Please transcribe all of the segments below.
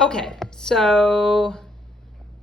Okay, so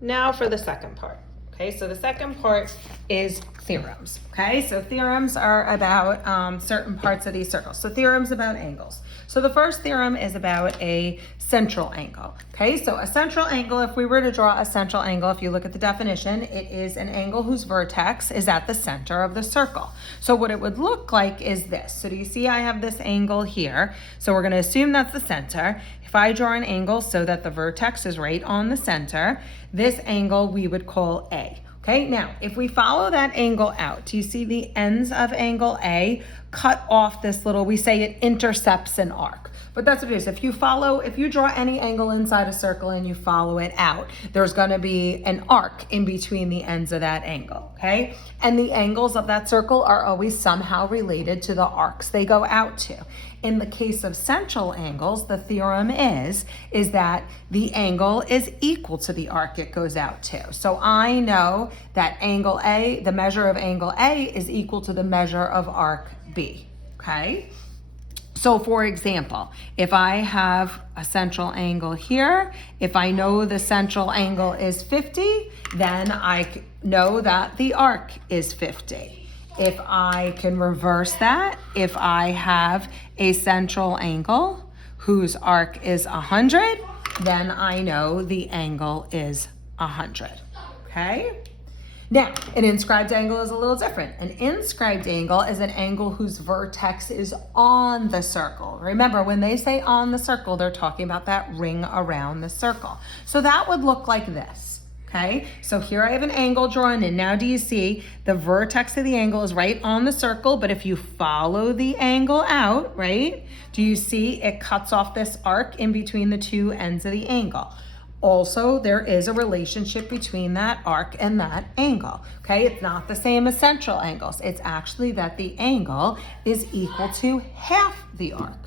now for the second part. Okay, so the second part is theorems. Okay, so theorems are about certain parts of these circles. So theorems about angles. So the first theorem is about a central angle. Okay, so a central angle, if we were to draw a central angle, if you look at the definition, it is an angle whose vertex is at the center of the circle. So what it would look like is this. So do you see I have this angle here? So we're going to assume that's the center. If I draw an angle so that the vertex is right on the center, this angle we would call A. Okay, now if we follow that angle out, do you see the ends of angle A cut off this little, we say it intercepts an arc. But that's what it is. If you draw any angle inside a circle and you follow it out, there's going to be an arc in between the ends of that angle, okay? And the angles of that circle are always somehow related to the arcs they go out to. In the case of central angles, the theorem is that the angle is equal to the arc it goes out to. So I know that angle A, the measure of angle A is equal to the measure of arc B, okay? So for example, if I have a central angle here, if I know the central angle is 50, then I know that the arc is 50. If I can reverse that, if I have a central angle whose arc is 100, then I know the angle is 100, okay? Now, an inscribed angle is a little different. An inscribed angle is an angle whose vertex is on the circle. Remember, when they say on the circle, they're talking about that ring around the circle. So that would look like this, okay? So here I have an angle drawn in. Now do you see the vertex of the angle is right on the circle, but if you follow the angle out, right, do you see it cuts off this arc in between the two ends of the angle? Also, there is a relationship between that arc and that angle, okay? It's not the same as central angles. It's actually that the angle is equal to half the arc,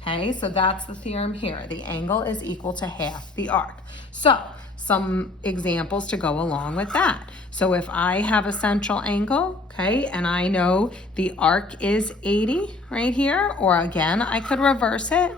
okay? So that's the theorem here. The angle is equal to half the arc. So some examples to go along with that. So if I have a central angle, okay, and I know the arc is 80 right here, or again, I could reverse it.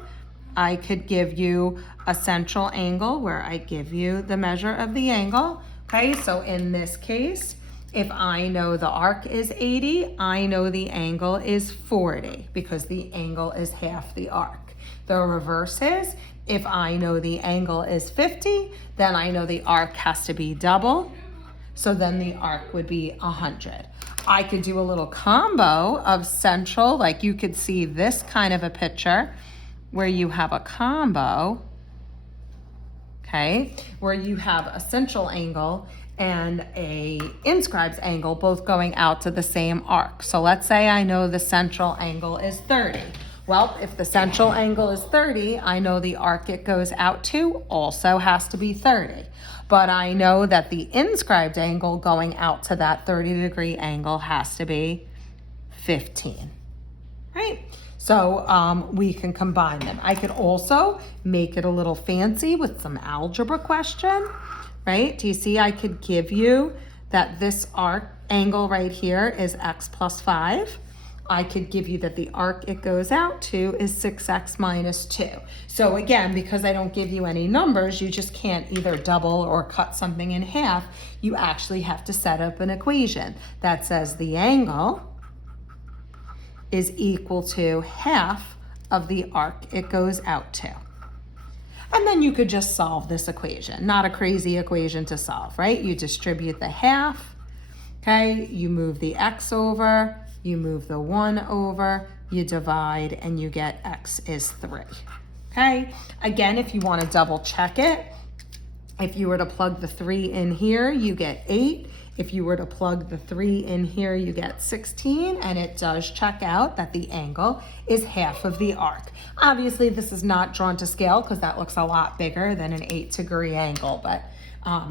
I could give you a central angle where I give you the measure of the angle. Okay, so in this case, if I know the arc is 80, I know the angle is 40 because the angle is half the arc. The reverse is, if I know the angle is 50, then I know the arc has to be double. So then the arc would be 100. I could do a little combo of central, like you could see this kind of a picture where you have a combo, okay, where you have a central angle and a inscribed angle both going out to the same arc. So let's say I know the central angle is 30. Well, if the central angle is 30, I know the arc it goes out to also has to be 30. But I know that the inscribed angle going out to that 30-degree angle has to be 15, right? So we can combine them. I could also make it a little fancy with some algebra question, right? Do you see I could give you that this arc angle right here is x plus 5. I could give you that the arc it goes out to is 6x minus 2. So again, because I don't give you any numbers, you just can't either double or cut something in half. You actually have to set up an equation that says the angle is equal to half of the arc it goes out to. And then you could just solve this equation. Not a crazy equation to solve, right? You distribute the half, okay? You move the x over, you move the 1 over, you divide, and you get x is 3, okay? Again, if you want to double check it, if you were to plug the 3 in here, you get 8. If you were to plug the 3 in here, you get 16, and it does check out that the angle is half of the arc. Obviously, this is not drawn to scale because that looks a lot bigger than an 8-degree angle, but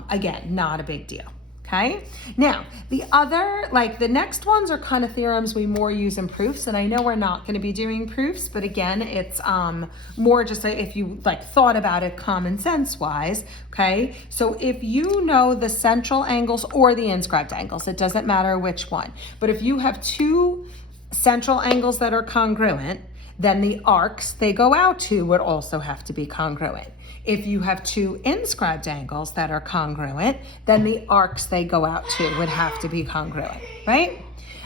again, not a big deal. Okay, now the next ones are kind of theorems we more use in proofs, and I know we're not going to be doing proofs, but again, it's more just if you thought about it common sense wise. Okay, so if you know the central angles or the inscribed angles, it doesn't matter which one, but if you have two central angles that are congruent then the arcs they go out to would also have to be congruent. If you have two inscribed angles that are congruent, then the arcs they go out to would have to be congruent, right?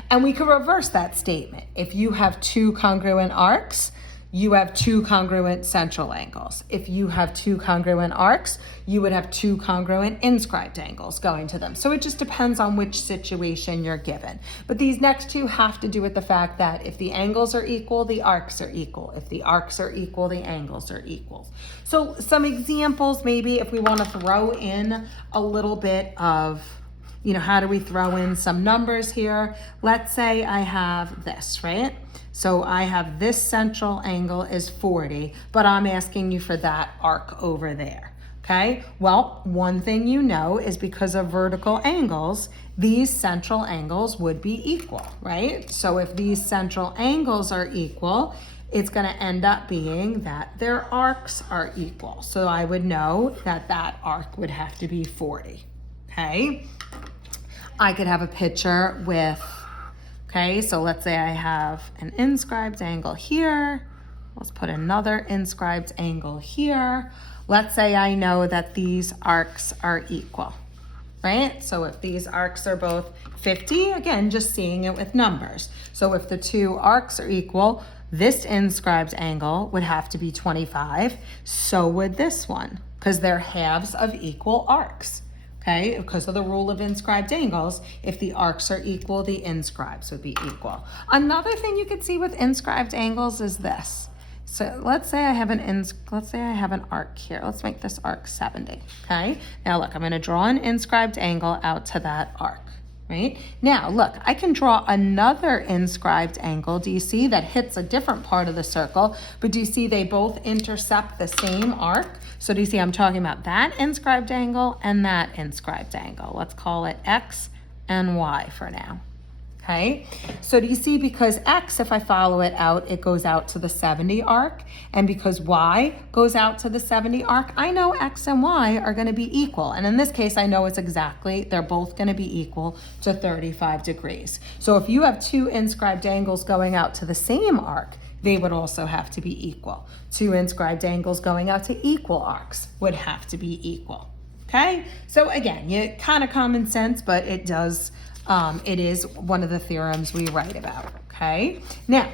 And we could reverse that statement. If you have two congruent arcs, you have two congruent central angles. If you have two congruent arcs, you would have two congruent inscribed angles going to them. So it just depends on which situation you're given. But these next two have to do with the fact that if the angles are equal, the arcs are equal. If the arcs are equal, the angles are equal. So some examples, maybe if we want to throw in a little bit of, how do we throw in some numbers here? Let's say I have this, right? So I have this central angle is 40, but I'm asking you for that arc over there, okay? Well, one thing you know is because of vertical angles, these central angles would be equal, right? So if these central angles are equal, it's gonna end up being that their arcs are equal. So I would know that that arc would have to be 40, okay? I could have a picture with, okay, so let's say I have an inscribed angle here. Let's put another inscribed angle here. Let's say I know that these arcs are equal, right? So if these arcs are both 50, again, just seeing it with numbers. So if the two arcs are equal, this inscribed angle would have to be 25. So would this one, because they're halves of equal arcs. Okay, because of the rule of inscribed angles, if the arcs are equal, the inscribes would be equal. Another thing you could see with inscribed angles is this. So let's say I have an arc here. Let's make this arc 70. Okay. Now look, I'm going to draw an inscribed angle out to that arc. Right? Now look, I can draw another inscribed angle. Do you see that hits a different part of the circle? But do you see they both intercept the same arc? So do you see I'm talking about that inscribed angle and that inscribed angle? Let's call it X and Y for now. Okay, so do you see because X, if I follow it out, it goes out to the 70 arc, and because Y goes out to the 70 arc, I know X and Y are going to be equal. And in this case, I know it's they're both going to be equal to 35 degrees. So if you have two inscribed angles going out to the same arc, they would also have to be equal. Two inscribed angles going out to equal arcs would have to be equal. Okay, so again, kind of common sense, but it does. It is one of the theorems we write about, okay? Now,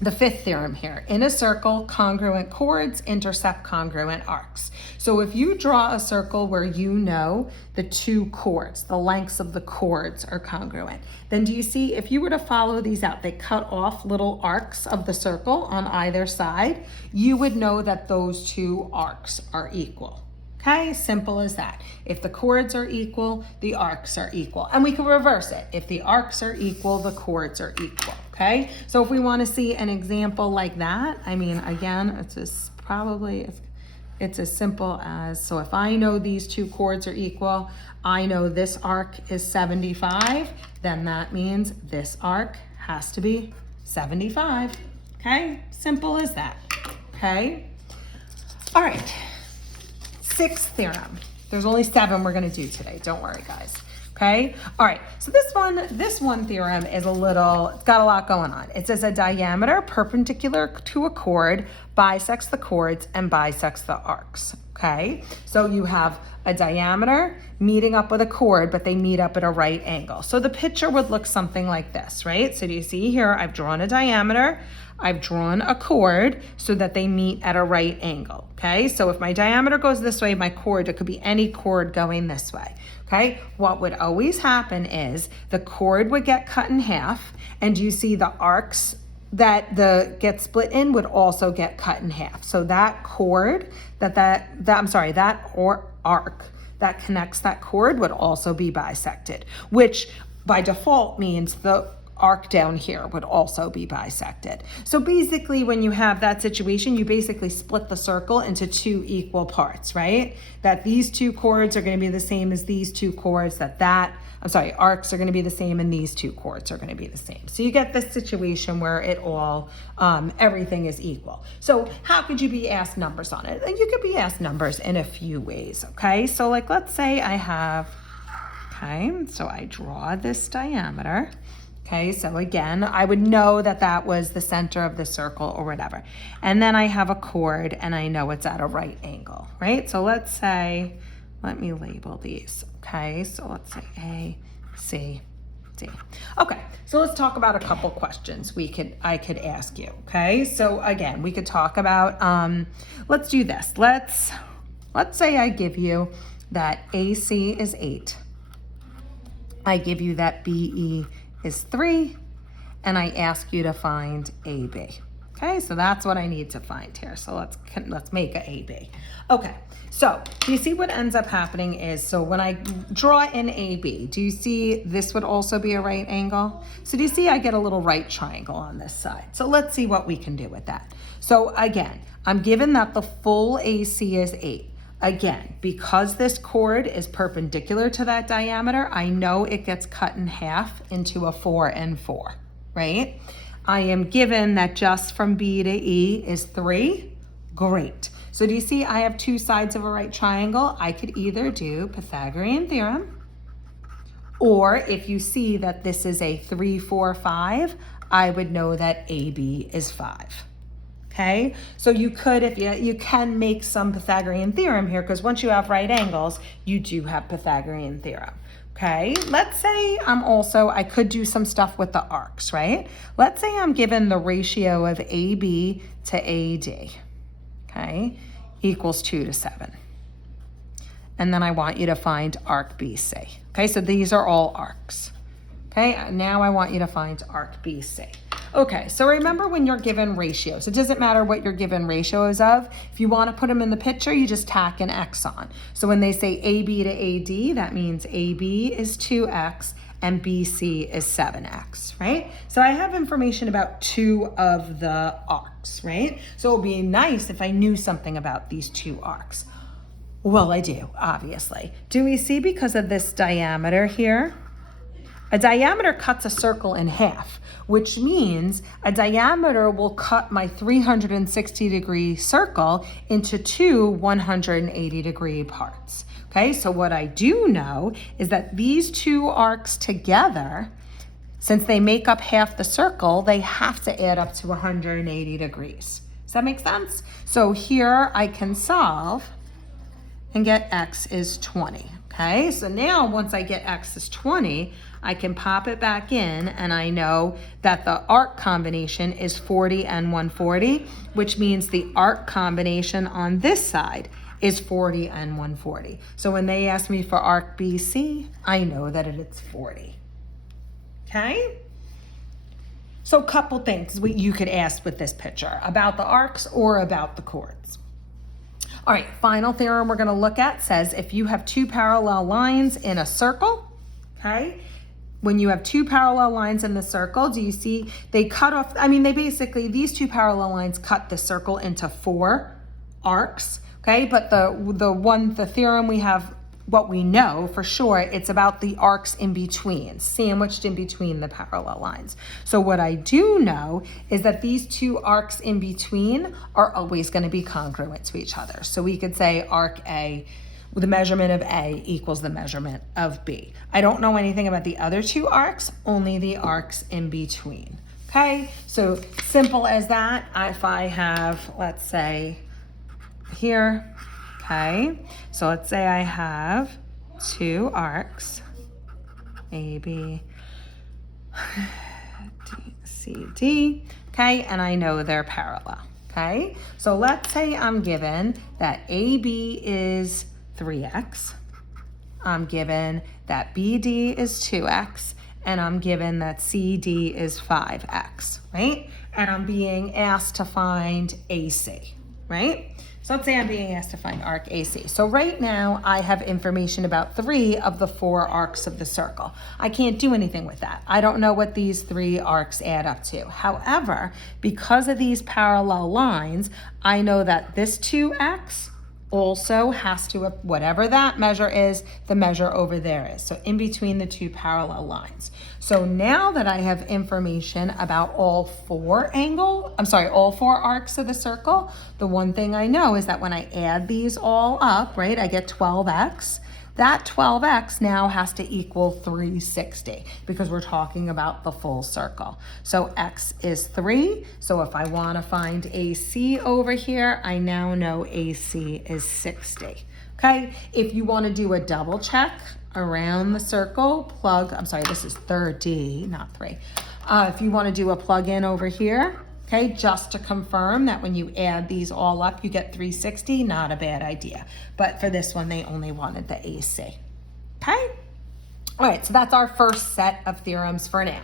the fifth theorem here. In a circle, congruent chords intercept congruent arcs. So if you draw a circle where you know the two chords, the lengths of the chords are congruent, then do you see if you were to follow these out, they cut off little arcs of the circle on either side, you would know that those two arcs are equal. Okay, simple as that. If the chords are equal, the arcs are equal. And we can reverse it. If the arcs are equal, the chords are equal. Okay, so if we want to see an example like that, I mean, again, it's as simple as, so if I know these two chords are equal, I know this arc is 75, then that means this arc has to be 75. Okay, simple as that. Okay, all right. Sixth theorem. There's only 7 we're going to do today. Don't worry, guys. Okay? All right. So this one theorem is it's got a lot going on. It says a diameter perpendicular to a chord bisects the chords and bisects the arcs. Okay? So you have a diameter meeting up with a chord, but they meet up at a right angle. So the picture would look something like this, right? So do you see here, I've drawn a diameter, I've drawn a chord so that they meet at a right angle, okay? So if my diameter goes this way, my chord, it could be any chord going this way, okay? What would always happen is the chord would get cut in half, and you see the arcs that get split in would also get cut in half. So that chord, arc that connects that chord would also be bisected, which by default means the arc down here would also be bisected. So basically when you have that situation, you basically split the circle into 2 equal parts, right? That these 2 chords are going to be the same as these 2 chords, arcs are going to be the same and these 2 chords are going to be the same. So you get this situation where it all, everything is equal. So how could you be asked numbers on it? You could be asked numbers in a few ways, okay? So let's say I have, so I draw this diameter. Okay, so again, I would know that that was the center of the circle or whatever. And then I have a chord and I know it's at a right angle, right? So let's say, let me label these. Okay, so let's say A, C, D. Okay, so let's talk about a couple questions I could ask you. Okay, so again, we could talk about, let's do this. Let's say I give you that AC is 8. I give you that BE is 3, and I ask you to find AB. Okay, so that's what I need to find here. So let's make a AB. Okay, so do you see what ends up happening is, so when I draw in AB, do you see this would also be a right angle? So do you see I get a little right triangle on this side? So let's see what we can do with that. So again, I'm given that the full AC is 8. Again, because this chord is perpendicular to that diameter, I know it gets cut in half into a 4 and 4, right? I am given that just from B to E is 3. Great. So do you see I have two sides of a right triangle? I could either do Pythagorean theorem, or if you see that this is a 3, 4, 5, I would know that AB is 5. Okay, so you could, if you can make some Pythagorean theorem here, because once you have right angles, you do have Pythagorean theorem. Okay, let's say I could do some stuff with the arcs, right? Let's say I'm given the ratio of AB to AD, okay, equals 2 to 7. And then I want you to find arc BC. Okay, so these are all arcs. Okay, now I want you to find arc BC. Okay, so remember when you're given ratios, it doesn't matter what your given ratio is of. If you want to put them in the picture, you just tack an X on. So when they say AB to AD, that means AB is 2X and BC is 7X, right? So I have information about two of the arcs, right? So it would be nice if I knew something about these two arcs. Well, I do, obviously. Do we see because of this diameter here? A diameter cuts a circle in half, which means a diameter will cut my 360-degree circle into two 180-degree parts. Okay, so what I do know is that these two arcs together, since they make up half the circle, they have to add up to 180 degrees. Does that make sense? So here I can solve and get X is 20. Okay, so now once I get X is 20, I can pop it back in and I know that the arc combination is 40 and 140, which means the arc combination on this side is 40 and 140. So when they ask me for arc BC, I know that it's 40. Okay? So a couple things you could ask with this picture about the arcs or about the chords. All right, final theorem we're going to look at says if you have two parallel lines in a circle, okay, when you have two parallel lines in the circle, do you see they cut off, these two parallel lines cut the circle into 4 arcs, okay, but the theorem we have, what we know for sure, it's about the arcs in between, sandwiched in between the parallel lines. So what I do know is that these two arcs in between are always going to be congruent to each other. So we could say arc A, the measurement of A equals the measurement of B. I don't know anything about the other two arcs, only the arcs in between. Okay, so simple as that. If I have, let's say here, okay, so let's say I have two arcs, A, B, D, C, D, okay, and I know they're parallel, okay? So let's say I'm given that AB is 3X, I'm given that BD is 2X, and I'm given that CD is 5X, right? And I'm being asked to find AC, right? So let's say I'm being asked to find arc AC. So right now I have information about 3 of the 4 arcs of the circle. I can't do anything with that. I don't know what these 3 arcs add up to. However, because of these parallel lines, I know that this 2X also has to, whatever that measure is, the measure over there is. So in between the two parallel lines. So now that I have information about all 4 arcs of the circle, the one thing I know is that when I add these all up, right, I get 12X that 12x now has to equal 360 because we're talking about the full circle. So x is 3. So if I want to find AC over here, I now know AC is 60. Okay, if you want to do a double check around the circle, this is 30, not 3. If you want to do a plug in over here, okay, just to confirm that when you add these all up, you get 360, not a bad idea. But for this one, they only wanted the AC. Okay? All right, so that's our first set of theorems for now.